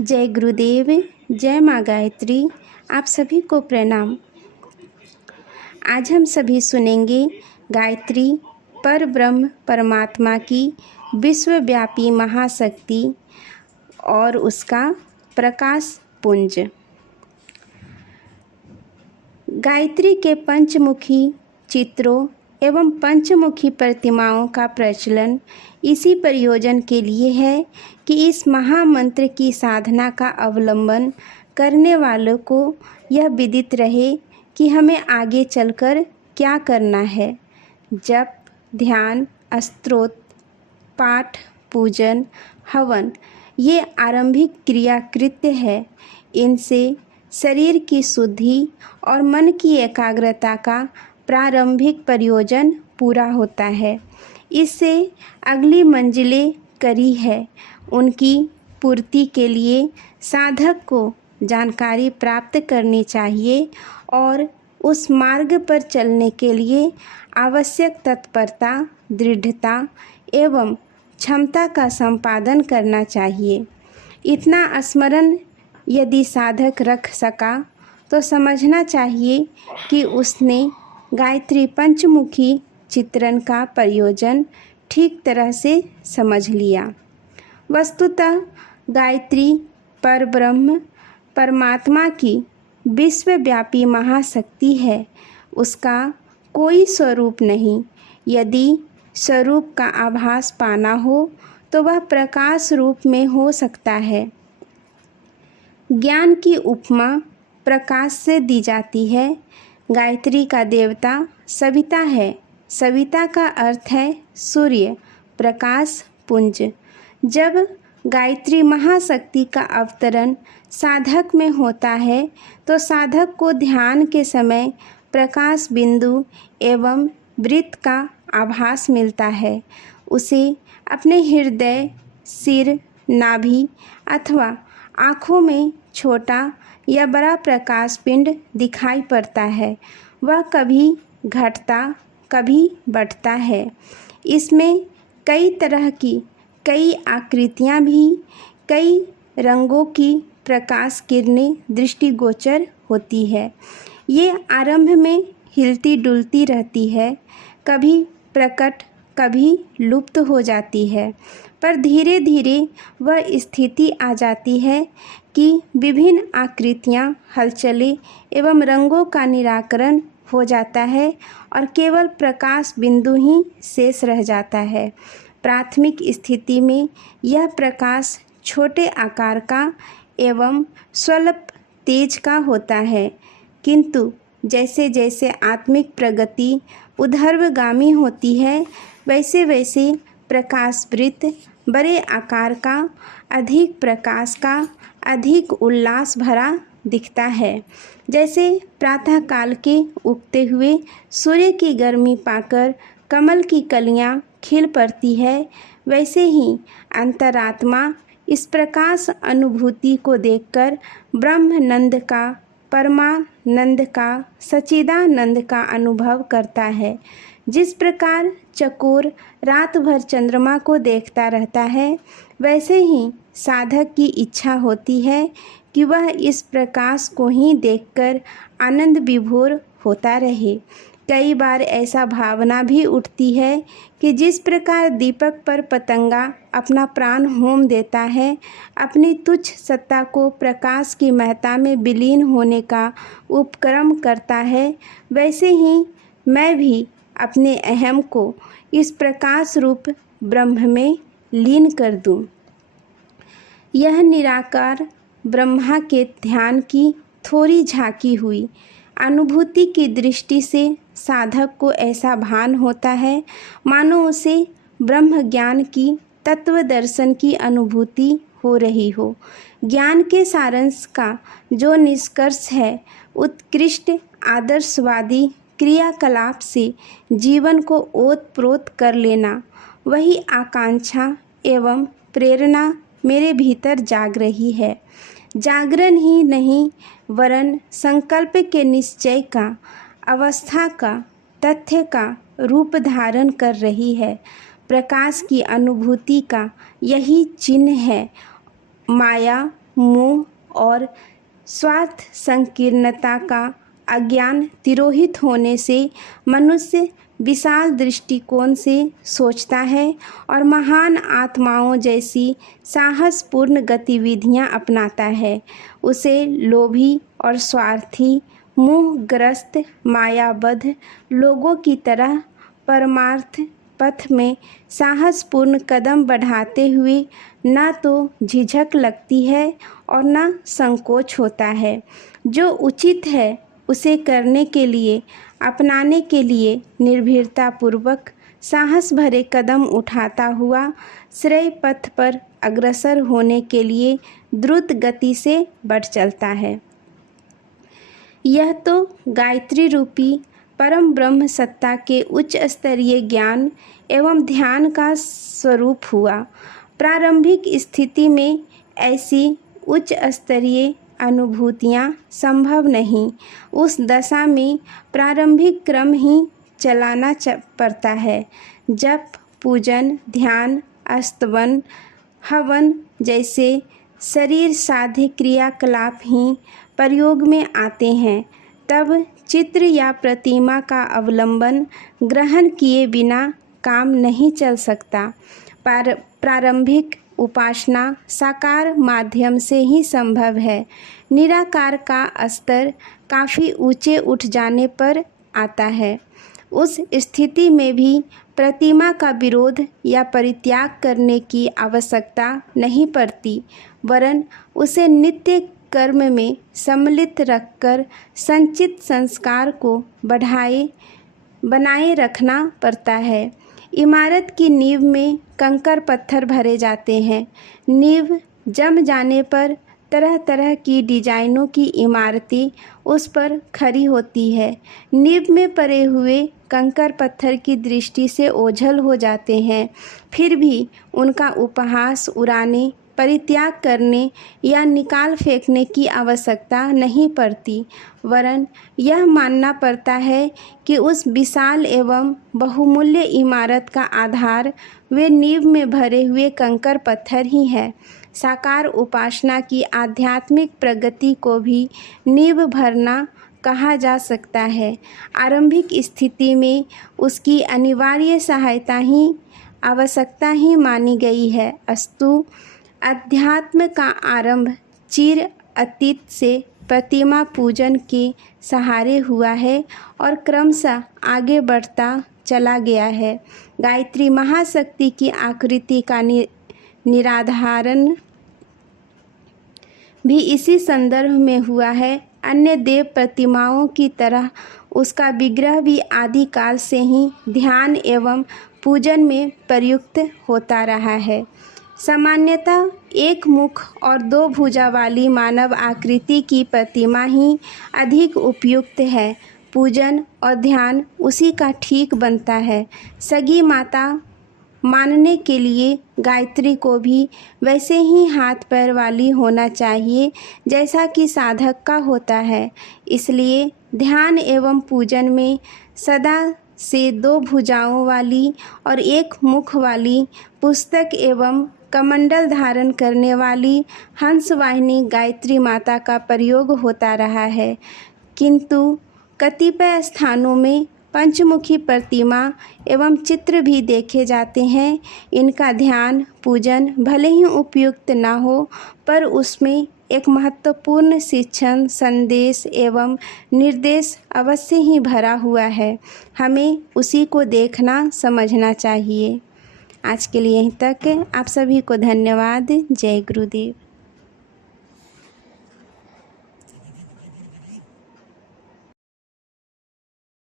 जय गुरुदेव, जय माँ गायत्री। आप सभी को प्रणाम। आज हम सभी सुनेंगे गायत्री पर ब्रह्म परमात्मा की विश्वव्यापी महाशक्ति और उसका प्रकाश पुंज। गायत्री के पंचमुखी चित्रों एवं पंचमुखी प्रतिमाओं का प्रचलन इसी प्रयोजन के लिए है कि इस महामंत्र की साधना का अवलंबन करने वालों को यह विदित रहे कि हमें आगे चलकर क्या करना है। जप, ध्यान, स्तोत्र, पाठ, पूजन, हवन ये आरंभिक क्रिया कृत्य है। इनसे शरीर की शुद्धि और मन की एकाग्रता का प्रारंभिक प्रयोजन पूरा होता है। इससे अगली मंजिलें करी है, उनकी पूर्ति के लिए साधक को जानकारी प्राप्त करनी चाहिए और उस मार्ग पर चलने के लिए आवश्यक तत्परता, दृढ़ता एवं क्षमता का संपादन करना चाहिए। इतना स्मरण यदि साधक रख सका तो समझना चाहिए कि उसने गायत्री पंचमुखी चित्रण का प्रयोजन ठीक तरह से समझ लिया। वस्तुतः गायत्री परब्रह्म परमात्मा की विश्वव्यापी महाशक्ति है। उसका कोई स्वरूप नहीं। यदि स्वरूप का आभास पाना हो तो वह प्रकाश रूप में हो सकता है। ज्ञान की उपमा प्रकाश से दी जाती है। गायत्री का देवता सविता है। सविता का अर्थ है सूर्य, प्रकाश पुंज। जब गायत्री महाशक्ति का अवतरण साधक में होता है तो साधक को ध्यान के समय प्रकाश बिंदु एवं वृत्त का आभास मिलता है। उसे अपने हृदय, सिर, नाभि अथवा आँखों में छोटा या बड़ा प्रकाश पिंड दिखाई पड़ता है। वह कभी घटता कभी बढ़ता है। इसमें कई तरह की कई आकृतियाँ भी, कई रंगों की प्रकाश किरणें दृष्टिगोचर होती है। ये आरंभ में हिलती डुलती रहती है, कभी प्रकट कभी लुप्त हो जाती है, पर धीरे धीरे वह स्थिति आ जाती है कि विभिन्न आकृतियाँ, हलचलें एवं रंगों का निराकरण हो जाता है और केवल प्रकाश बिंदु ही शेष रह जाता है। प्राथमिक स्थिति में यह प्रकाश छोटे आकार का एवं स्वल्प तेज का होता है, किंतु जैसे जैसे आत्मिक प्रगति ऊर्ध्वगामी होती है वैसे वैसे प्रकाश वृत्त बड़े आकार का, अधिक प्रकाश का, अधिक उल्लास भरा दिखता है। जैसे प्रातःकाल के उगते हुए सूर्य की गर्मी पाकर कमल की कलियां खिल पड़ती है, वैसे ही अंतरात्मा इस प्रकाश अनुभूति को देखकर ब्रह्मानंद का, परमानंद का, सच्चिदानंद का अनुभव करता है। जिस प्रकार चकोर रात भर चंद्रमा को देखता रहता है, वैसे ही साधक की इच्छा होती है कि वह इस प्रकाश को ही देखकर आनंद विभोर होता रहे। कई बार ऐसा भावना भी उठती है कि जिस प्रकार दीपक पर पतंगा अपना प्राण होम देता है, अपनी तुच्छ सत्ता को प्रकाश की महत्ता में विलीन होने का उपक्रम करता है, वैसे ही मैं भी अपने अहम को इस प्रकाश रूप ब्रह्म में लीन कर दूं। यह निराकार ब्रह्मा के ध्यान की थोड़ी झांकी हुई अनुभूति की दृष्टि से साधक को ऐसा भान होता है मानो उसे ब्रह्म ज्ञान की तत्व दर्शन की अनुभूति हो रही हो। ज्ञान के सारांश का जो निष्कर्ष है, उत्कृष्ट आदर्शवादी क्रियाकलाप से जीवन को ओतप्रोत कर लेना, वही आकांक्षा एवं प्रेरणा मेरे भीतर जाग रही है। जागरण ही नहीं वरन संकल्प के निश्चय का, अवस्था का, तथ्य का रूप धारण कर रही है। प्रकाश की अनुभूति का यही चिन्ह है। माया मोह और स्वार्थ संकीर्णता का अज्ञान तिरोहित होने से मनुष्य विशाल दृष्टिकोण से सोचता है और महान आत्माओं जैसी साहसपूर्ण गतिविधियां अपनाता है। उसे लोभी और स्वार्थी, मोहग्रस्त, मायाबद्ध लोगों की तरह परमार्थ पथ में साहसपूर्ण कदम बढ़ाते हुए न तो झिझक लगती है और न संकोच होता है। जो उचित है उसे करने के लिए, अपनाने के लिए निर्भीकतापूर्वक साहस भरे कदम उठाता हुआ श्रेय पथ पर अग्रसर होने के लिए द्रुत गति से बढ़ चलता है। यह तो गायत्री रूपी परम ब्रह्म सत्ता के उच्च स्तरीय ज्ञान एवं ध्यान का स्वरूप हुआ। प्रारंभिक स्थिति में ऐसी उच्च स्तरीय अनुभूतियाँ संभव नहीं। उस दशा में प्रारंभिक क्रम ही चलाना पड़ता है। जप, पूजन, ध्यान, स्तवन, हवन जैसे शरीर साध्य क्रियाकलाप ही प्रयोग में आते हैं। तब चित्र या प्रतिमा का अवलंबन ग्रहण किए बिना काम नहीं चल सकता। प्रारंभिक उपासना साकार माध्यम से ही संभव है। निराकार का स्तर काफ़ी ऊंचे उठ जाने पर आता है। उस स्थिति में भी प्रतिमा का विरोध या परित्याग करने की आवश्यकता नहीं पड़ती, वरन उसे नित्य कर्म में सम्मिलित रखकर संचित संस्कार को बनाए रखना पड़ता है। इमारत की नींव में कंकड़ पत्थर भरे जाते हैं। नींव जम जाने पर तरह तरह की डिजाइनों की इमारतें उस पर खड़ी होती है। नींव में पड़े हुए कंकड़ पत्थर की दृष्टि से ओझल हो जाते हैं, फिर भी उनका उपहास उड़ाने, परित्याग करने या निकाल फेंकने की आवश्यकता नहीं पड़ती, वरन यह मानना पड़ता है कि उस विशाल एवं बहुमूल्य इमारत का आधार वे नींव में भरे हुए कंकड़ पत्थर ही है। साकार उपासना की आध्यात्मिक प्रगति को भी नींव भरना कहा जा सकता है। आरंभिक स्थिति में उसकी अनिवार्य आवश्यकता ही मानी गई है। अस्तु अध्यात्म का आरंभ चिर अतीत से प्रतिमा पूजन के सहारे हुआ है और क्रमशः आगे बढ़ता चला गया है। गायत्री महाशक्ति की आकृति का निराधारण भी इसी संदर्भ में हुआ है। अन्य देव प्रतिमाओं की तरह उसका विग्रह भी आदिकाल से ही ध्यान एवं पूजन में प्रयुक्त होता रहा है। सामान्यतः एक मुख और दो भुजा वाली मानव आकृति की प्रतिमा ही अधिक उपयुक्त है। पूजन और ध्यान उसी का ठीक बनता है। सगी माता मानने के लिए गायत्री को भी वैसे ही हाथ पैर वाली होना चाहिए जैसा कि साधक का होता है। इसलिए ध्यान एवं पूजन में सदा से दो भुजाओं वाली और एक मुख वाली पुस्तक एवं कमंडल धारण करने वाली हंसवाहिनी गायत्री माता का प्रयोग होता रहा है, किंतु कतिपय स्थानों में पंचमुखी प्रतिमा एवं चित्र भी देखे जाते हैं। इनका ध्यान पूजन भले ही उपयुक्त न हो, पर उसमें एक महत्वपूर्ण शिक्षण, संदेश एवं निर्देश अवश्य ही भरा हुआ है। हमें उसी को देखना, समझना चाहिए। आज के लिए यहीं तक। आप सभी को धन्यवाद। जय गुरुदेव।